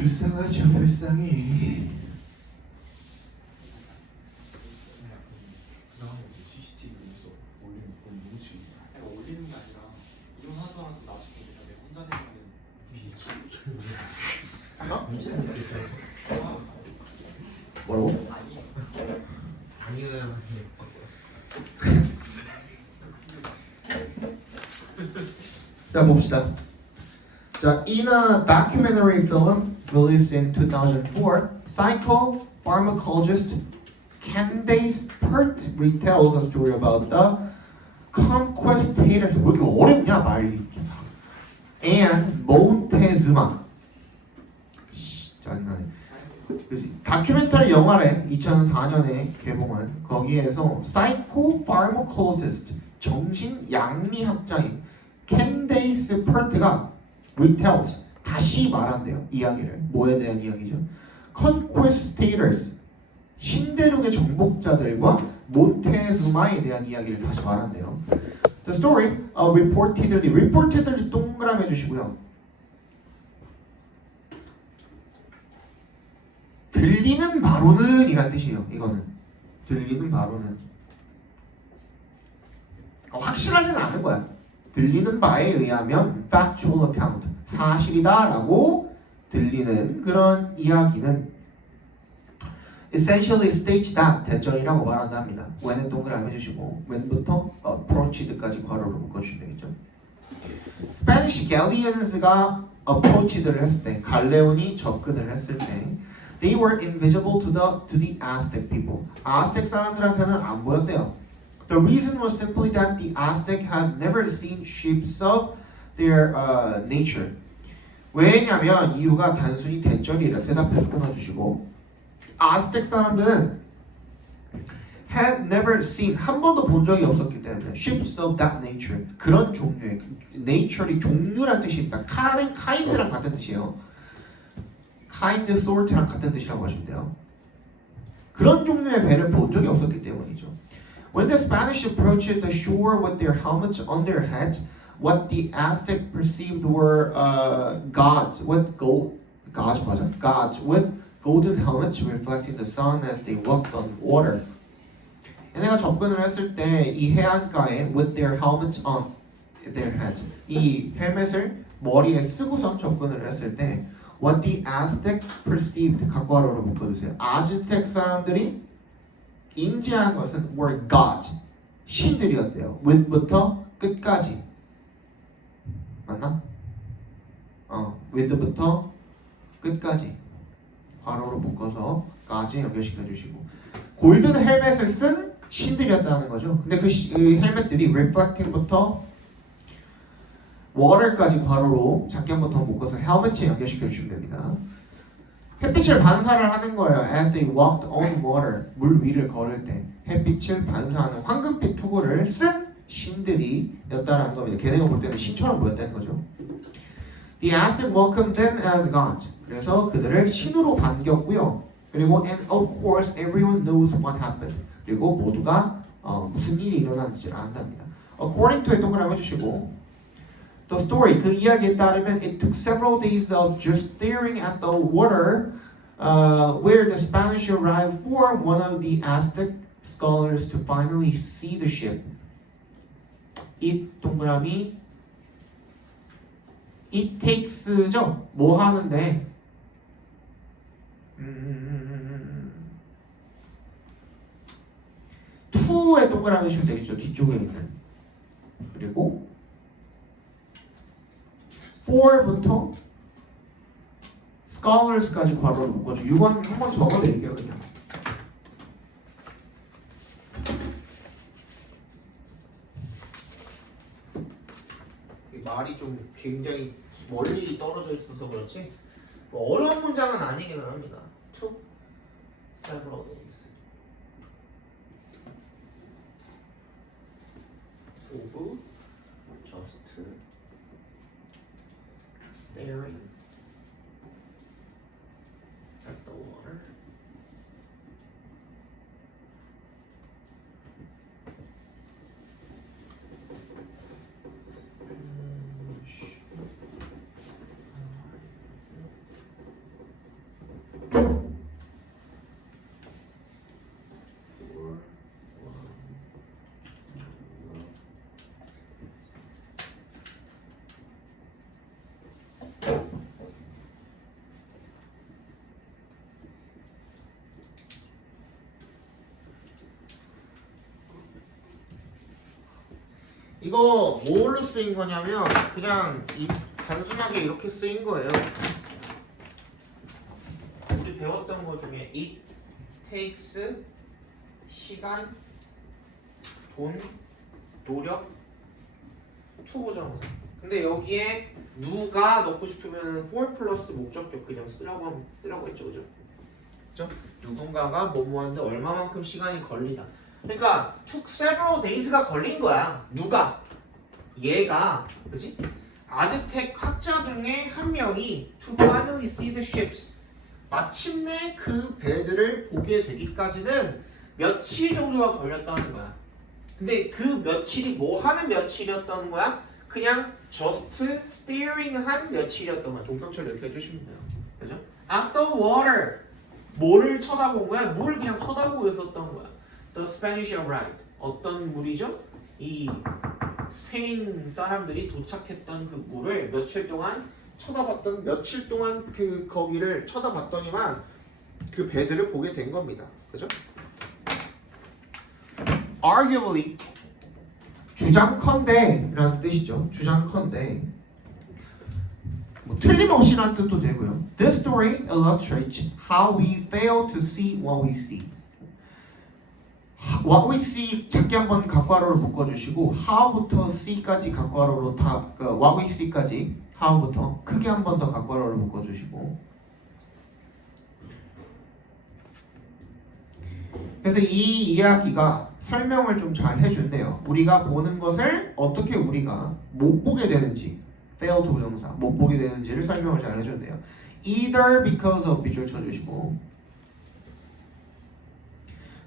불쌍하죠, 불쌍해. CCTV에서 올리는 건 너무 지금. 내가 올리는 게 아니라 이혼하더라도 나중에 내가 혼자 내면 뭐라고? 아니 아니면 자, 봅시다. 자, in a documentary film released in 2004, psychopharmacologist Candace Pert retells a story about the conquistadors. 왜 이렇게 어렵냐 말이. And Montezuma. 짜증나네. 다큐멘터리 영화래 2004년에 개봉한 거기에서 psychopharmacologist 정신양리학자인 캔데이스 퍼트가 retells 다시 말한대요. 이야기를. 뭐에 대한 이야기죠? conquistadors 신대륙의 정복자들과 몬테zuma에 대한 이야기를 다시 말한대요. The story reportedly 동그라미 해주시고요. 들리는 바로는 이란 뜻이에요. 이거는 들리는 바로는 확실하지는 않은 거야. 들리는 바에 의하면 factual account 사실이다라고 들리는 그런 이야기는 essentially states that 대절이라고 말한답니다. when은 동그라미 해주시고 when부터 approached까지 괄호로 묶어주시면 되겠죠. Spanish galleons가 approached를 했을 때 갈레온이 접근을 했을 때 they were invisible to the Aztec people. 아스텍 사람들한테는 안 보였대요. The reason was simply that the Aztec had never seen ships of their nature. 왜냐면 이유가 단순히 대절이라 대답해서 끊어주시고 아스텍 사람들은 had never seen 한 번도 본 적이 없었기 때문에 ships of that nature 그런 종류의 nature이 종류란 뜻입니다. kind랑 같은 뜻이에요. kind sort랑 같은 뜻이라고 하시면 돼요. 그런 종류의 배를 본 적이 없었기 때문이죠. When the Spanish approached the shore with their helmets on their heads, what the Aztec perceived were gods with golden helmets reflecting the sun as they walked on water. 얘네가 접근을 했을 때 이 해안가에 with their helmets on their heads 이 헬멧을 머리에 쓰고선 접근을 했을 때 what the Aztec perceived 각괄호로 묶어주세요. 아즈텍 사람들이 인지한 것은 were gods 신들이었대요. with부터 끝까지 맞나? with부터 끝까지 괄호로 묶어서 까지 연결시켜 주시고 골든 헬멧을 쓴 신들이었다는 거죠. 근데 그 헬멧들이 reflecting부터 water까지 괄호로 작경부터 묶어서 헬멧에 연결시켜 주시면 됩니다. 햇빛을 반사를 하는 거예요. As they walked on water, 물 위를 걸을 때 햇빛을 반사하는 황금빛 투구를 쓴 신들이었다는 겁니다. 걔네가 볼 때는 신처럼 보였다는 거죠. The Aztec welcomed them as gods. 그래서 그들을 신으로 반겼고요. 그리고 and of course everyone knows what happened. 그리고 모두가 무슨 일이 일어났는지 안답니다. According to에 동그라미 해주시고 The story, 그 이야기에 따르면 it took several days of just staring at the water where the Spanish arrived for one of the Aztec scholars to finally see the ship. It 동그라미 it takes죠? 뭐 하는데 to에 동그라미 주시면 되겠죠. 뒤쪽에 있는 그리고 4부터 scholars까지 괄호를 묶어주고 이건 한번 적어드릴게요. 그냥 말이 좀 굉장히 멀리 떨어져 있어서 그렇지 뭐 어려운 문장은 아니기는 합니다. Took several days of just staring at the water. 이거 뭘로 쓰인 거냐면 그냥 단순하게 이렇게 쓰인 거예요. 우리 배웠던 거 중에 it takes 시간, 돈, 노력, 투부정사. 근데 여기에 누가 넣고 싶으면 for 플러스 목적격 그냥 쓰라고 했죠, 그죠? 그죠? 누군가가 뭐뭐하는데 얼마만큼 시간이 걸리다. 그러니까 took several days가 걸린 거야. 누가? 얘가, 그지? 아즈텍 학자 중에 한 명이 to finally see the ships. 마침내 그 배들을 보게 되기까지는 며칠 정도가 걸렸다는 거야. 근데 그 며칠이 뭐 하는 며칠이었다는 거야? 그냥 just staring 한 며칠이었던 거야. 동명철 이렇게 해주시면 돼요. 그죠? At the water. 뭐를 쳐다본 거야? 물을 그냥 쳐다보고 있었던 거야. The Spanish arrived. 어떤 물이죠? 이 스페인 사람들이 도착했던 그 물을 며칠 동안 그 거기를 쳐다봤더니만 그 배들을 보게 된 겁니다. 그죠? Arguably 주장컨대라는 뜻이죠. 주장컨대. 뭐 틀림없이라는 뜻도 되고요. This story illustrates how we fail to see what we see. What we see 작게 한번 각괄호를 묶어주시고 how부터 see까지 각괄호로 다 what we see까지 how부터 크게 한 번 더 각괄호를 묶어주시고 그래서 이 이야기가 설명을 좀 잘 해준대요. 우리가 보는 것을 어떻게 우리가 못 보게 되는지 fail to 부정사 못 보게 되는지를 설명을 잘 해준대요. Either because of 빗줄 쳐주시고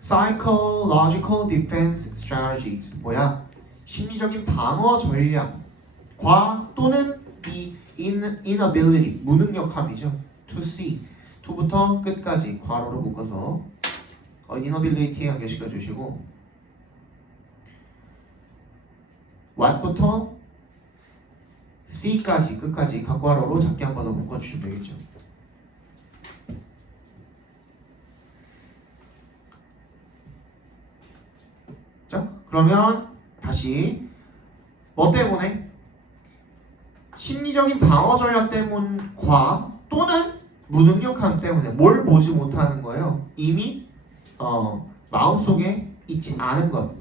Psychological defense strategies 뭐야? 심리적인 방어 전략과 또는 the inability 무능력함이죠. To see to부터 끝까지 괄호로 묶어서 inability에 연결시켜 주시고 what부터 see까지 끝까지 각괄호로 작게 한 번 더 묶어 주시면 되겠죠. 자, 그러면 다시 뭐 때문에? 심리적인 방어 전략 때문과 또는 무능력함 때문에 뭘 보지 못하는 거예요? 이미 마음속에 있지 않은 것,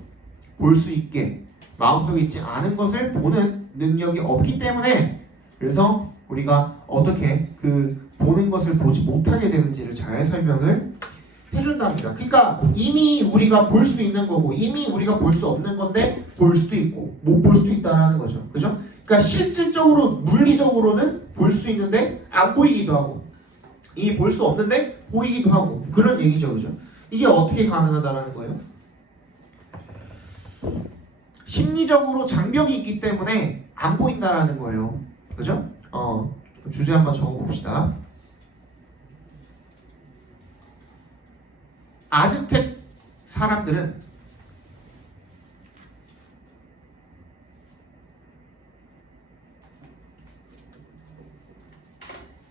볼 수 있게 마음속에 있지 않은 것을 보는 능력이 없기 때문에 그래서 우리가 어떻게 그 보는 것을 보지 못하게 되는지를 잘 설명을 해준답니다. 그러니까 이미 우리가 볼 수 있는 거고 이미 우리가 볼 수 없는 건데 볼 수도 있고 못 볼 수도 있다는 거죠. 그죠? 그러니까 실질적으로 물리적으로는 볼 수 있는데 안 보이기도 하고 이미 볼 수 없는데 보이기도 하고 그런 얘기죠. 그죠? 이게 어떻게 가능하다라는 거예요? 심리적으로 장벽이 있기 때문에 안 보인다라는 거예요. 그죠? 주제 한번 적어봅시다. 아즈텍 사람들은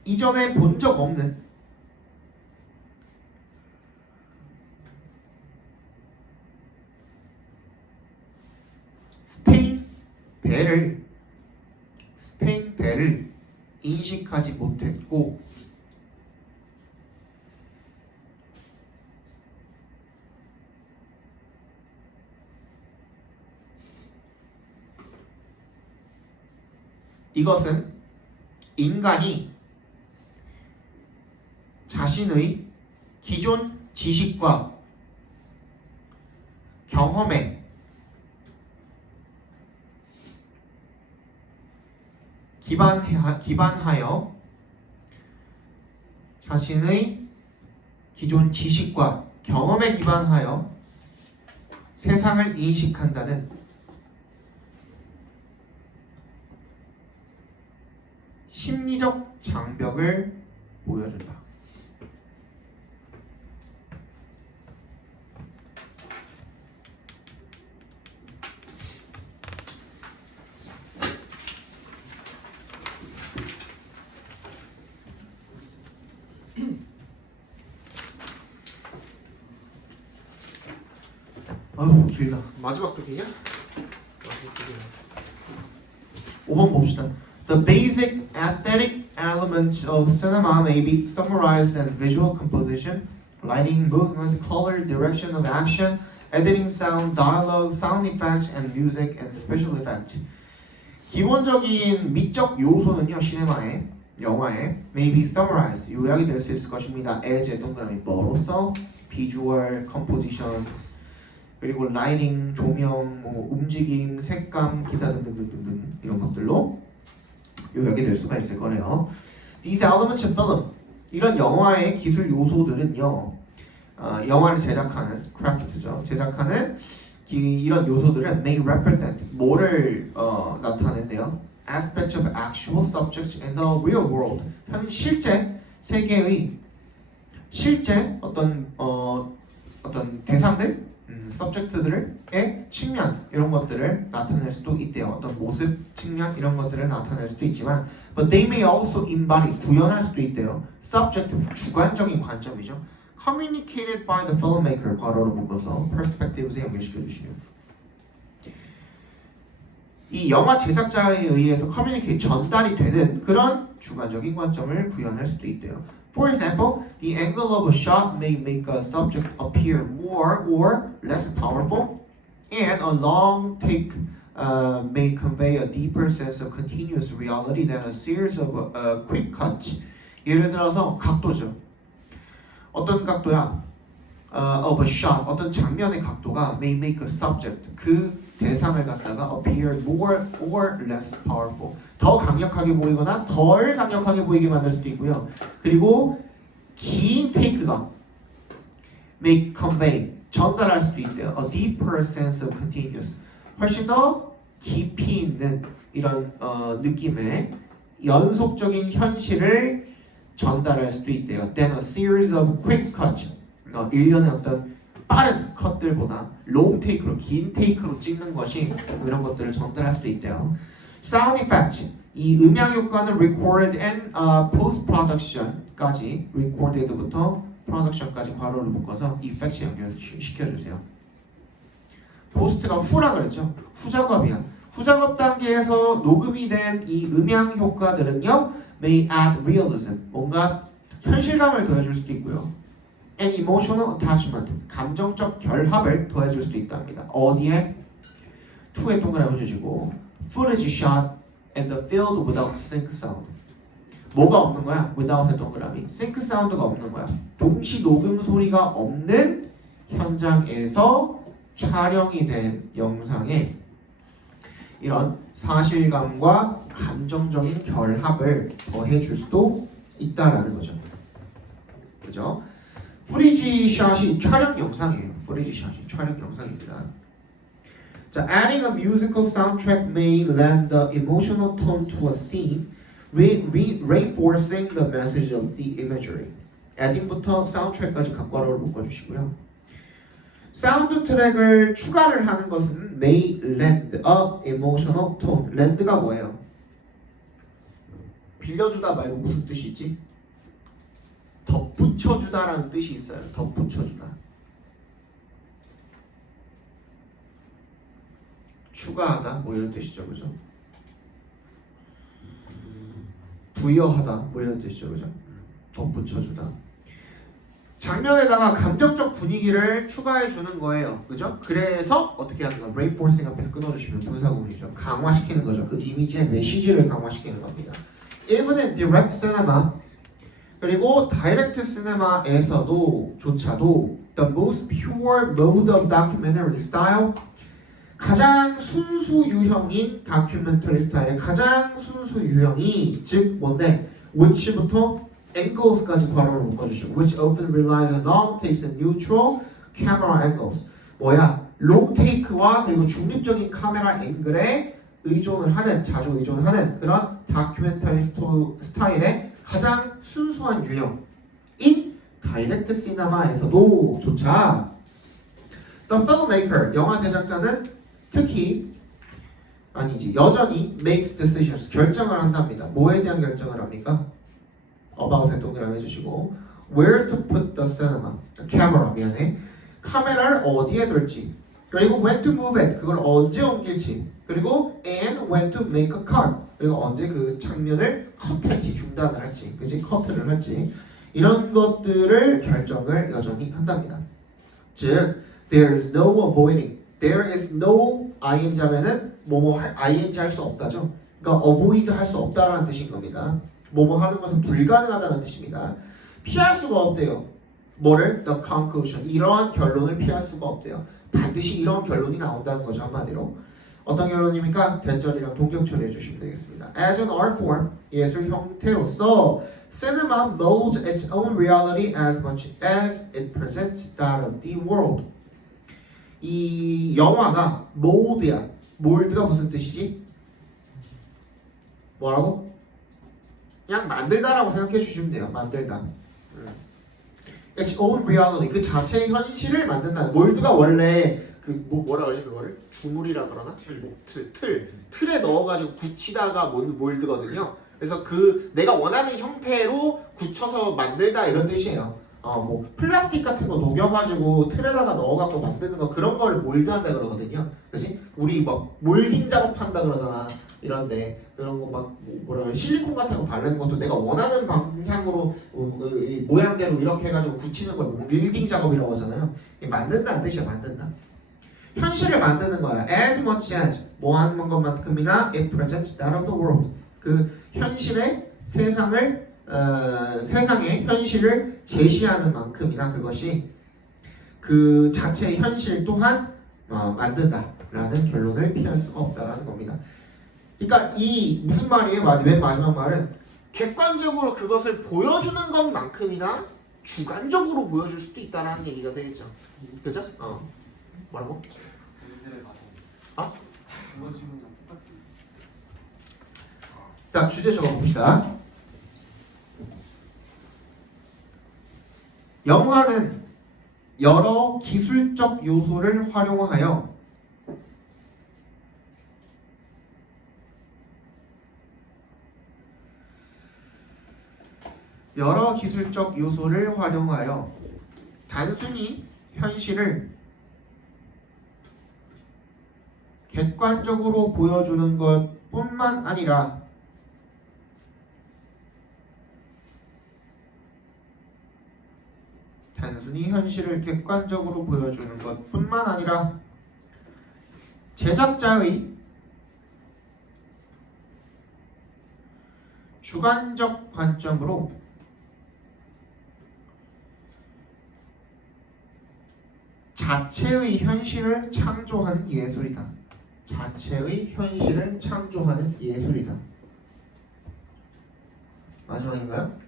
이전에 본 적 없는 스페인 배를 인식하지 못했고 이것은 인간이 자신의 기존 지식과 경험에 기반하여 자신의 기존 지식과 경험에 기반하여 세상을 인식한다는 심리적 장벽을 보여준다. 아유 길다. 마지막도 되냐? 마지막도 되냐? 5번 봅시다. The basic aesthetic elements of cinema may be summarized as visual composition, lighting, movement, color, direction of action, editing, sound, dialogue, sound effects, and music and special effects. 기본적인 미적 요소는요, 시네마의 영화에 may be summarized 요약이 될 수 있을 것입니다. as 동그라미 뭐로서 비주얼, 컴포지션, 그리고 라이팅, 조명, 뭐 움직임, 색감, 기타 등등등등 이런 것들로 요약이 될 수가 있을 거네요. These elements of film 이런 영화의 기술 요소들은요, 영화를 제작하는 크래프트죠. 제작하는 이런 요소들은 may represent 뭐를 나타낸대요. Aspects of actual subjects in the real world. 현 실제 세계의 실제 어떤 대상들, subject들의 측면 이런 것들을 나타낼 수도 있대요. 어떤 모습, 측면 이런 것들을 나타낼 수도 있지만, but they may also embody 구현할 수도 있대요. subject 주관적인 관점이죠. communicated by the filmmaker 괄호로 묶어서 perspectives에 연결시켜 주시면. 이 영화 제작자에 의해서 communicate 전달이 되는 그런 주관적인 관점을 구현할 수도 있대요. For example, the angle of a shot may make a subject appear more or less powerful, and a long take may convey a deeper sense of continuous reality than a series of quick cuts. 예를 들어서 각도죠. 어떤 각도야? Of a shot, 어떤 장면의 각도가 may make a subject, 그 대상을 갖다가 appear more or less powerful. 더 강력하게 보이거나 덜 강력하게 보이게 만들 수도 있고요. 그리고 긴 테이크가 may convey 전달할 수도 있대요. A deeper sense of continuous. 훨씬 더 깊이 있는 이런 느낌의 연속적인 현실을 전달할 수도 있대요. Then a series of quick cuts. 일련의 어떤 빠른 컷들보다 롱 테이크로 긴 테이크로 찍는 것이 이런 것들을 전달할 수도 있대요. Sound effect. 이 음향 효과는 recorded and post production까지 recorded부터 production까지 괄호를 묶어서 effects 연결시켜주세요. post가 후라 그랬죠. 후작업이야. 후작업 단계에서 녹음이 된 이 음향 효과들은요, may add realism. 뭔가 현실감을 더해줄 수도 있고요. and emotional attachment. 감정적 결합을 더해줄 수도 있답니다. 어디에? to에 동그라미 해주시고 footage shot and the field without sync sound. 뭐가 없는 거야? without의 동그라미. sync sound가 없는 거야. 동시 녹음 소리가 없는 현장에서 촬영이 된 영상에 이런 사실감과 감정적인 결합을 더해줄 수도 있다라는 거죠. 그죠? 프리지 샷이 촬영 영상이에요. 프리지 샷이 촬영 영상입니다. 자, adding a musical soundtrack may lend the emotional tone to a scene, reinforcing the message of the imagery. adding부터 soundtrack까지 각괄호를 묶어주시고요. 사운드 트랙을 추가를 하는 것은 may lend a emotional tone. lend가 뭐예요? 빌려주다 말고 무슨 뜻이 있지? 덧붙여주다라는 뜻이 있어요. 덧붙여주다. 추가하다 뭐 이런 뜻이죠, 그죠? 부여하다 뭐 이런 뜻이죠, 그죠? 덧붙여주다. 장면에다가 감정적 분위기를 추가해 주는 거예요, 그죠? 그래서 어떻게 하는 거? reinforcing 앞에서 끊어주시면 부사구문이죠. 강화시키는 거죠. 그 이미지의 메시지를 강화시키는 겁니다. Even in direct cinema, 그리고 direct cinema에서도 조차도 the most pure mode of documentary style, 가장 순수 유형인 다큐멘터리 스타일의 가장 순수 유형이 즉 뭔데? which부터 angles까지 괄호를 묶어주시고 which often relies on long takes and neutral camera angles. 뭐야? long take와 그리고 중립적인 카메라 앵글에 의존을 하는, 자주 의존을 하는 그런 다큐멘터리 스타일의 가장 순수한 유형인 다이렉트 시네마에서도 조차 The filmmaker, 영화 제작자는 특히 아니지 여전히 makes decisions, 결정을 한답니다. 뭐에 대한 결정을 합니까? about에 동그라미 해주시고 where to put the cinema, camera 미안해. 카메라를 어디에 둘지, 그리고 when to move it, 그걸 언제 옮길지, 그리고 and when to make a cut. 그리고 언제 그 장면을 컷할지 중단을 할지, 그지? 커트를 할지 이런 것들을 결정을 여전히 한답니다. 즉, there is no avoiding. There is no ing 하면은 뭐뭐 ing 할 수 없다죠. 그러니까 avoid 할 수 없다라는 뜻인 겁니다. 뭐뭐 하는 것은 불가능하다는 뜻입니다. 피할 수가 없대요. 뭐를? The conclusion. 이러한 결론을 피할 수가 없대요. 반드시 이런 결론이 나온다는 거죠, 한마디로. 어떤 결론입니까? 대절이랑 동격 처리해 주시면 되겠습니다. As an art form, 예술 형태로서 cinema molds its own reality as much as it presents that of the world. 이 영화가 mold야. mold가 무슨 뜻이지? 뭐라고? 그냥 만들다라고 생각해 주시면 돼요. 만들다. Its own reality. 그 자체의 현실을 만든다. 몰드가 원래 그 뭐라 그러지 그거를? 주물이라 그러나? 틀에 넣어가지고 굳히다가 몰드거든요. 그래서 그 내가 원하는 형태로 굳혀서 만들다 이런 뜻이에요. 뭐 플라스틱 같은 거 녹여가지고 틀에다가 넣어갖고 만드는 거 그런 걸 몰드한다 그러거든요. 그렇지? 우리 막 몰딩 작업한다 그러잖아. 이런데 그런 거 막 뭐라 그래 실리콘 같은 거 바르는 것도 내가 원하는 방향으로 모양대로 이렇게 해가지고 굳히는 걸 몰딩 작업이라고 하잖아요. 만든다는 뜻이야. 만든다. 현실을 만드는 거야. As much as 뭐 하는 것만큼이나 it presents that of the world. 그 현실의 세상을 세상의 현실을 제시하는 만큼이나 그것이 그 자체의 현실 또한 만든다라는 결론을 피할 수가 없다라는 겁니다. 그러니까 이 무슨 말이에요? 맨 마지막 말은 객관적으로 그것을 보여주는 것만큼이나 주관적으로 보여줄 수도 있다라는 얘기가 되겠죠. 그죠? 뭐라고? 본인들의 가서 그거 질문이랑 똑같습니다. 자, 주제 적어봅시다. 영화는 여러 기술적 요소를 활용하여 단순히 현실을 객관적으로 보여주는 것뿐만 아니라 제작자의 주관적 관점으로 자체의 현실을 창조하는 예술이다. 자체의 현실을 창조하는 예술이다. 마지막인가요?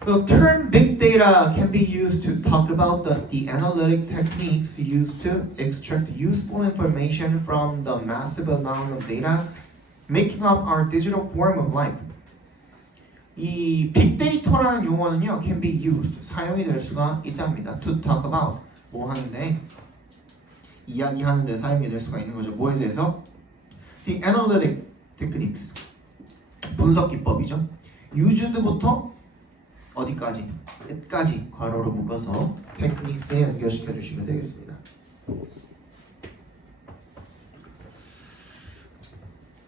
The term big data can be used to talk about the analytic techniques used to extract useful information from the massive amount of data making up our digital form of life. 이 빅데이터라는 용어는요, can be used, 사용이 될 수가 있답니다. To talk about, 뭐 하는데, 이야기하는데 사용이 될 수가 있는 거죠. 뭐에 대해서? The analytic techniques, 분석 기법이죠. used부터 어디까지? 끝까지 괄호로 묶어서 techniques에 연결시켜 주시면 되겠습니다.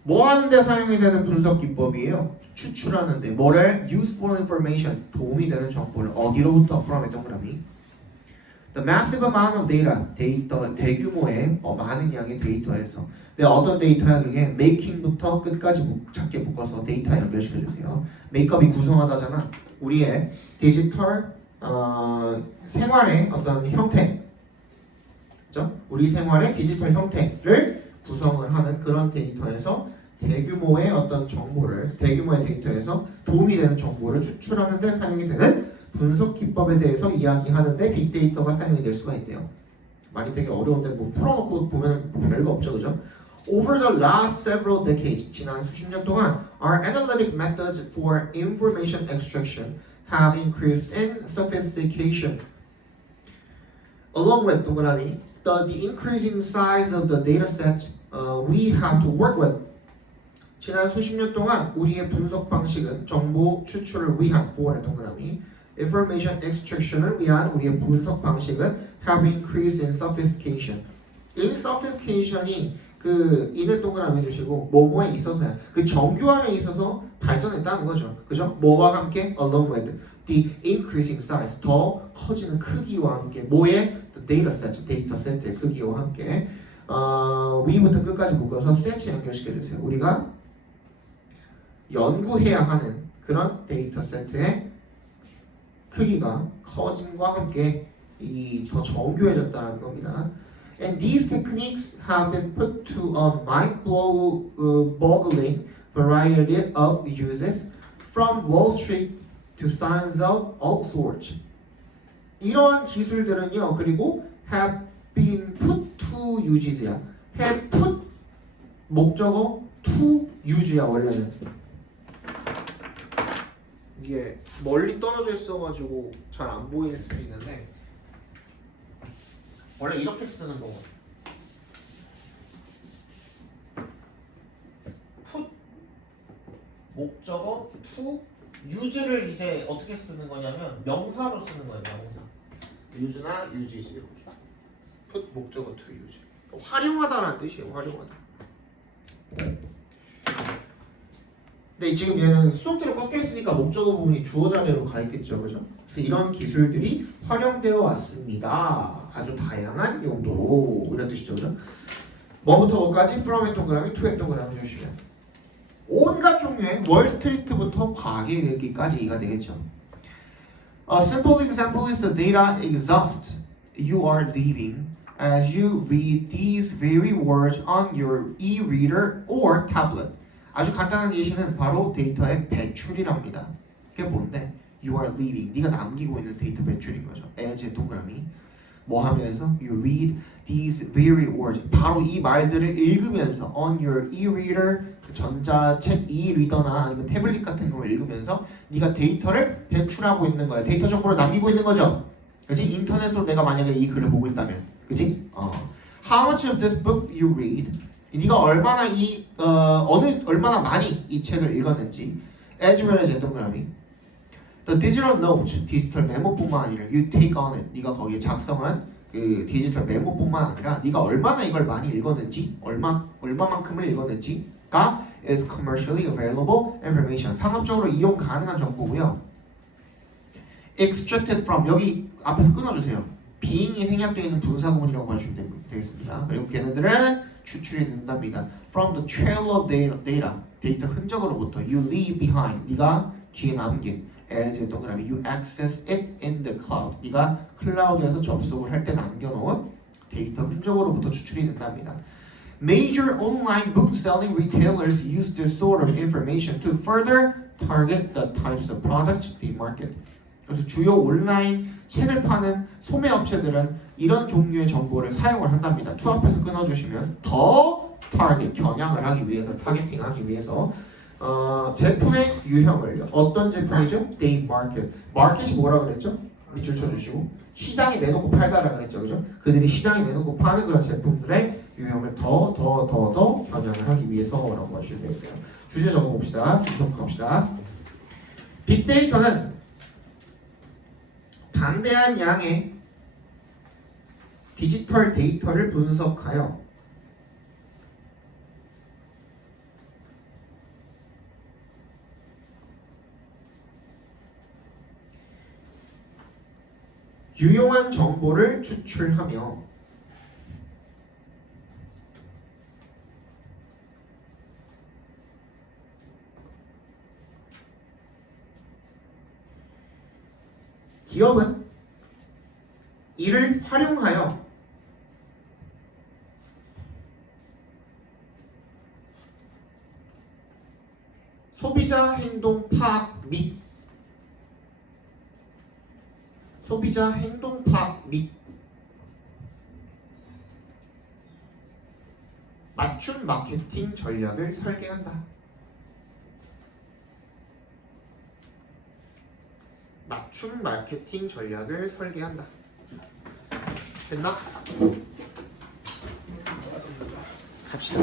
뭐 하는데 사용이 되는 분석 기법이에요? 추출하는데 뭐를? useful information, 도움이 되는 정보를 어디로부터? from의 동그라미 the massive amount of data, 데이터, 대규모의 많은 양의 데이터에서 근데 어떤 데이터야 그게? making부터 끝까지 작게 묶어서 데이터에 연결시켜주세요. makeup이 구성하다잖아. 우리의 디지털 생활의 어떤 형태, 그죠? 우리 생활의 디지털 형태를 구성을 하는 그런 데이터에서 대규모의 어떤 정보를, 대규모의 데이터에서 도움이 되는 정보를 추출하는 데 사용이 되는 분석 기법에 대해서 이야기하는데 빅데이터가 사용이 될 수가 있대요. 말이 되게 어려운데 뭐 풀어놓고 보면 별거 없죠, 그죠? Over the last several decades, 지난 수십 년 동안, our analytic methods for information extraction have increased in sophistication. Along with 동그라미, the increasing size of the data sets we have to work with. 지난 수십 년 동안 우리의 분석 방식은 정보 추출을 위한 for의 동그라미 information extraction을 위한 우리의 분석 방식은 have increased in sophistication. 이 sophistication이 그 이는 동그라미 해주시고 뭐뭐에 있어서야 그 정교함에 있어서 발전했다는 거죠. 그죠? 뭐와 함께 along with the increasing size 더 커지는 크기와 함께 뭐의 the data set 데이터 세트의 크기와 함께 위부터 끝까지 묶어서 세트 연결시켜 주세요. 우리가 연구해야 하는 그런 데이터 세트의 크기가 커짐과 함께 이 더 정교해졌다는 겁니다. And these techniques have been put to a mind-boggling variety of uses, from Wall Street to science of all sorts. 이러한 기술들은요, 그리고 have been put to use야. have put 목적어 to use야 원래는. 이게 멀리 떨어져 있어가지고 잘 안 보일 수도 있는데. 원래 이렇게 쓰는 거거든. put 목적어 to use를 이제 어떻게 쓰는 거냐면 명사로 쓰는 거예요. 명사. use나 uses 이렇게. put 목적어 to use. 활용하다라는 뜻이에요. 활용하다. 근데 지금 얘는 수동태로 꺾여 있으니까 목적어 부분이 주어 자리로 가 있겠죠, 그죠? 그래서 이런 기술들이 활용되어 왔습니다. 아주 다양한 용도로 이런 뜻이죠, 그죠? 뭐부터 뭐까지? from의 동그라미, to의 동그라미 주시면 온갖 종류의 월스트리트부터 과학에 이르기까지가 되겠죠. A simple example is the data exhaust you are leaving as you read these very words on your e-reader or tablet. 아주 간단한 예시는 바로 데이터의 배출이랍니다. 그게 뭔데? You are leaving. 네가 남기고 있는 데이터 배출인 거죠. as의 동그라미. 뭐 하면서? You read these very words. 바로 이 말들을 읽으면서 on your e-reader, 그 전자책 e-reader나 아니면 태블릿 같은 걸 읽으면서 네가 데이터를 배출하고 있는 거야. 데이터 정보를 남기고 있는 거죠. 그렇지? 인터넷으로 내가 만약에 이 글을 보고 있다면, 그렇지? How much of this book you read? 네가 얼마나 얼마나 많이 이 책을 읽었는지. as well as 동그라미. The digital note, 디지털 메모뿐만 아니라 you take on it, 네가 거기에 작성한 그 디지털 메모뿐만 아니라 네가 얼마나 이걸 많이 읽었는지, 얼마만큼을 읽었는지가 is commercially available information, 상업적으로 이용 가능한 정보고요. Extracted from, 여기 앞에서 끊어주세요. being이 생략되어 있는 분사구문이라고 봐주시면 되겠습니다. 그리고 걔네들은 추출이 된답니다. From the trail of data, 데이터 흔적으로부터 you leave behind, 네가 뒤에 남긴 as 동그라미 you access it in the cloud, 네가 클라우드에서 접속을 할 때 남겨놓은 데이터 흔적으로부터 추출이 된답니다. Major online book selling retailers use this sort of information to further target the types of products they market. 그래서 주요 온라인 책을 파는 소매 업체들은 이런 종류의 정보를 사용을 한답니다. to 앞에서 끊어주시면 더 target, 겨냥을 하기 위해서, 타겟팅하기 위해서 제품의 유형을 어떤 제품이죠? They market. market이 뭐라 그랬죠? 밑줄 쳐주시고 시장에 내놓고 팔다라 그랬죠, 그죠? 그들이 시장에 내놓고 파는 그런 제품들의 유형을 더 겨냥을 하기 위해서라고 하시면 되고요. 주제 적어봅시다. 주제 적어봅시다. 빅데이터는 방대한 양의 디지털 데이터를 분석하여 유용한 정보를 추출하며 기업은 이를 활용하여 소비자 행동 파악 및 맞춤 마케팅 전략을 설계한다. 맞춤 마케팅 전략을 설계한다. 됐나? 갑시다.